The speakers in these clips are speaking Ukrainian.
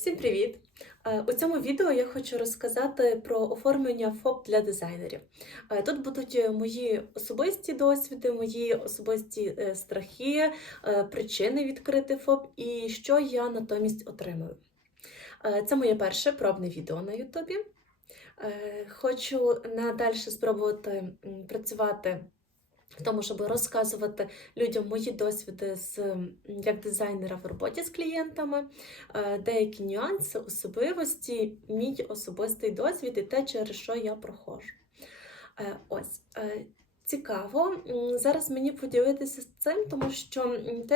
Всім привіт! Е, У цьому відео я хочу розказати про оформлення ФОП для дизайнерів. Е, Тут будуть е, мої особисті досвіди, мої особисті страхи, причини відкрити ФОП і що я натомість отримую. Це моє перше пробне відео на Ютубі. Хочу надалі спробувати працювати в тому, щоб розказувати людям мої досвіди з як дизайнера в роботі з клієнтами, е, деякі нюанси, особливості, мій особистий досвід і те, через що я проходжу. Е, Ось. е, Цікаво зараз мені поділитися з цим, тому що м,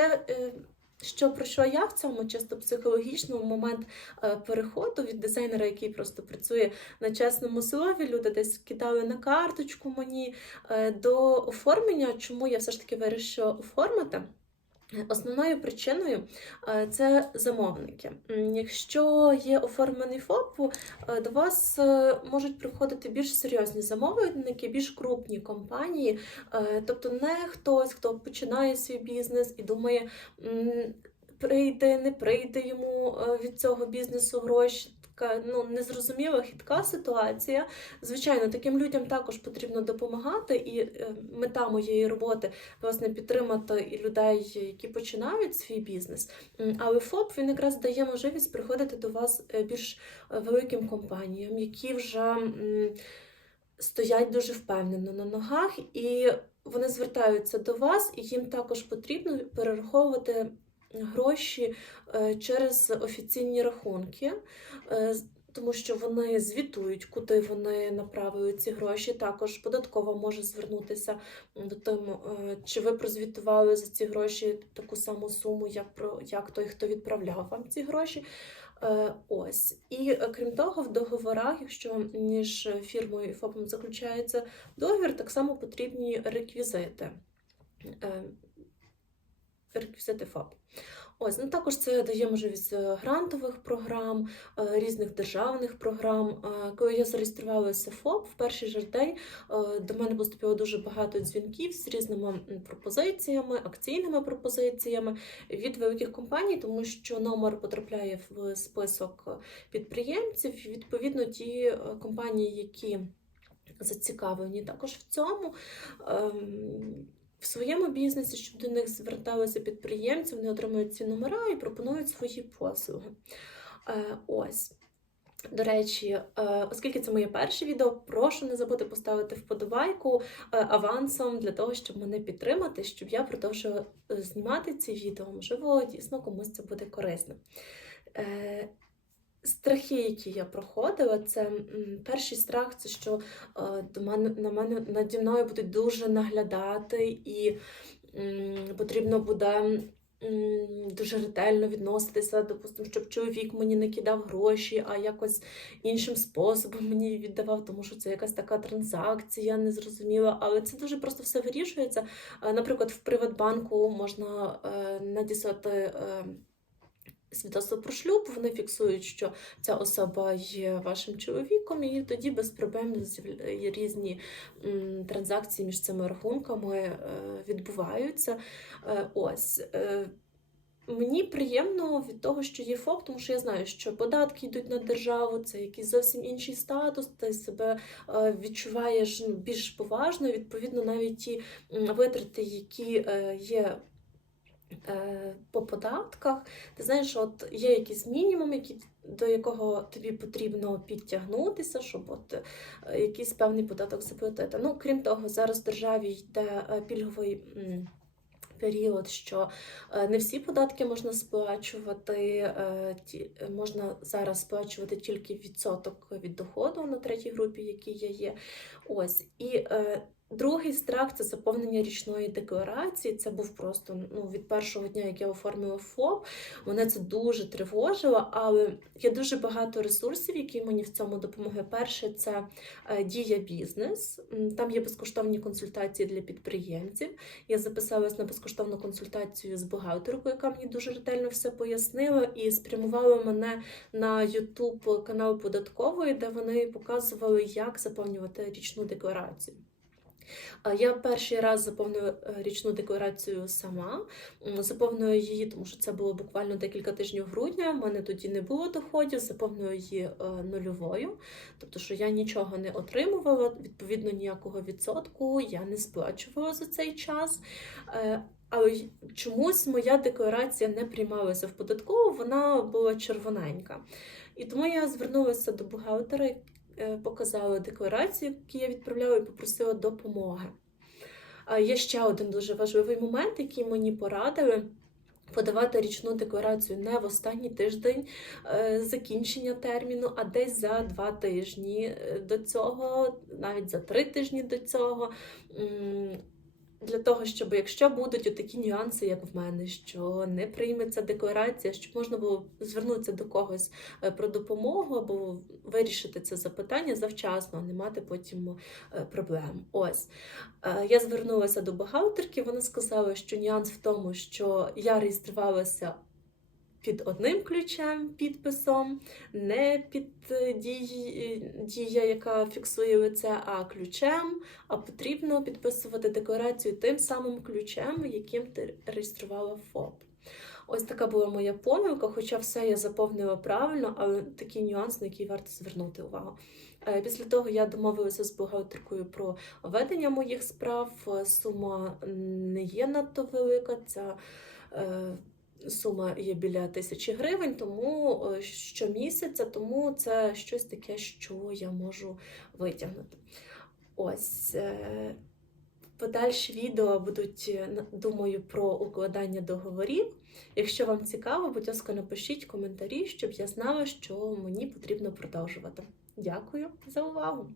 що пройшла я в цьому чисто психологічному момент е, переходу від дизайнера, який просто працює на чесному слові, люди десь кидали на карточку мені е, до оформлення, чому я все ж таки вирішила оформити. Основною причиною е, це замовники. Якщо є оформлений ФОП, е, до вас е, можуть приходити більш серйозні замовники, більш крупні компанії, тобто не хтось, хто починає свій бізнес і думає, прийде, не прийде йому від цього бізнесу гроші. Така ну незрозуміла хитка ситуація. Звичайно, таким людям також потрібно допомагати, і е, мета моєї роботи власне підтримати людей, які починають свій бізнес. Але ФОП він якраз дає можливість приходити до вас е, більш е, великим компаніям, які вже стоять дуже впевнено на ногах, і вони звертаються до вас, і їм також потрібно перераховувати гроші е, через офіційні рахунки. е, тому що вони звітують, куди вони направили ці гроші. Також податкова може звернутися до тому, е, чи ви прозвітували за ці гроші таку саму суму, як про як той, хто відправляв вам ці гроші. Ось і крім того, в договорах, якщо між фірмою і ФОПом заключається договір, так само потрібні реквізити. Реквізити ФОП. Ось, ну також це дає можливість е, грантових програм, е, різних державних програм. Е, Коли я зареєструвалася ФОП, в перший же день до мене поступило дуже багато дзвінків з різними пропозиціями, акційними пропозиціями від великих компаній, тому що номер потрапляє в список підприємців. Відповідно, ті компанії, які зацікавлені також в цьому. В своєму бізнесі, щоб до них зверталися підприємці, вони отримують ці номера і пропонують свої послуги. Е, Ось. До речі, е, оскільки це моє перше відео, прошу не забути поставити вподобайку е, авансом для того, щоб мене підтримати, щоб я продовжила знімати ці відео. Можливо, дійсно комусь це буде корисно. Страхи, які я проходила, це перший страх, це що е, до мене на мене наді мною будуть дуже наглядати, і потрібно буде дуже ретельно відноситися, допустимо, щоб чоловік мені не кидав гроші, а якось іншим способом мені віддавав, тому що це якась така транзакція незрозуміла. Але це дуже просто все вирішується. Е, Наприклад, в Приватбанку можна е, надіслати. Свідоцтво про шлюб, вони фіксують, що ця особа є вашим чоловіком, і тоді без проблем різні транзакції між цими рахунками е, відбуваються. Е, Ось. е, Мені приємно від того, що є ФОП, тому що я знаю, що податки йдуть на державу, це якийсь зовсім інший статус, ти себе відчуваєш ну, більш поважно. Відповідно, навіть ті витрати, які є по податках, ти знаєш, от є якийсь мінімум, який, до якого тобі потрібно підтягнутися, щоб от е, якийсь певний податок заплатити. Ну, крім того, зараз в державі йде е, пільговий. Період, що е, не всі податки можна сплачувати, е, е, можна зараз сплачувати тільки відсоток від доходу на третій групі, який я є. Ось і е, другий страх це заповнення річної декларації. Це був просто ну від першого дня, як я оформила ФОП. Мене це дуже тривожило, але є дуже багато ресурсів, які мені в цьому допомогли. Перше це е, дія бізнес. Там є безкоштовні консультації для підприємців. Я записалась на безкоштовну консультацію з бухгалтеркою, яка мені дуже ретельно все пояснила і спрямувала мене на YouTube канал податкової, де вони показували, як заповнювати річну декларацію. Я перший раз заповнюю е, річну декларацію сама. Заповнюю її, тому що це було буквально декілька тижнів грудня. У мене тоді не було доходів. Заповнюю її е, нульовою, тобто, що я нічого не отримувала, відповідно, ніякого відсотку я не сплачувала за цей час. Але чомусь моя декларація не приймалася в податкову, вона була червоненька. І тому я звернулася до бухгалтера, показала декларацію, яку я відправляла, і попросила допомоги. Є ще один дуже важливий момент, який мені порадили. Подавати річну декларацію не в останній тиждень е, закінчення терміну, а десь за два тижні е, до цього, навіть за три тижні до цього. Для того, щоб якщо будуть такі нюанси, як в мене, що не прийметься декларація, щоб можна було звернутися до когось е, про допомогу або вирішити це запитання завчасно, а не мати потім е, проблем. Ось Е, я звернулася до бухгалтерки. Вона сказала, що нюанс в тому, що я реєструвалася під одним ключем, підписом, не під е, дія, яка фіксує лице, а ключем. А потрібно підписувати декларацію тим самим ключем, яким ти реєструвала ФОП. Ось така була моя помилка, хоча все я заповнила правильно, але такий нюанс, на який варто звернути увагу. Е, Після того я домовилася з бухгалтеркою про ведення моїх справ. Е, Сума не є надто велика. Ця е, сума є біля тисячі гривень, тому е, щомісяця, тому це щось таке, що я можу витягнути. Ось. е, Подальші відео будуть, е, думаю, про укладання договорів. Якщо вам цікаво, будь ласка, напишіть коментарі, щоб я знала, що мені потрібно продовжувати. Дякую за увагу!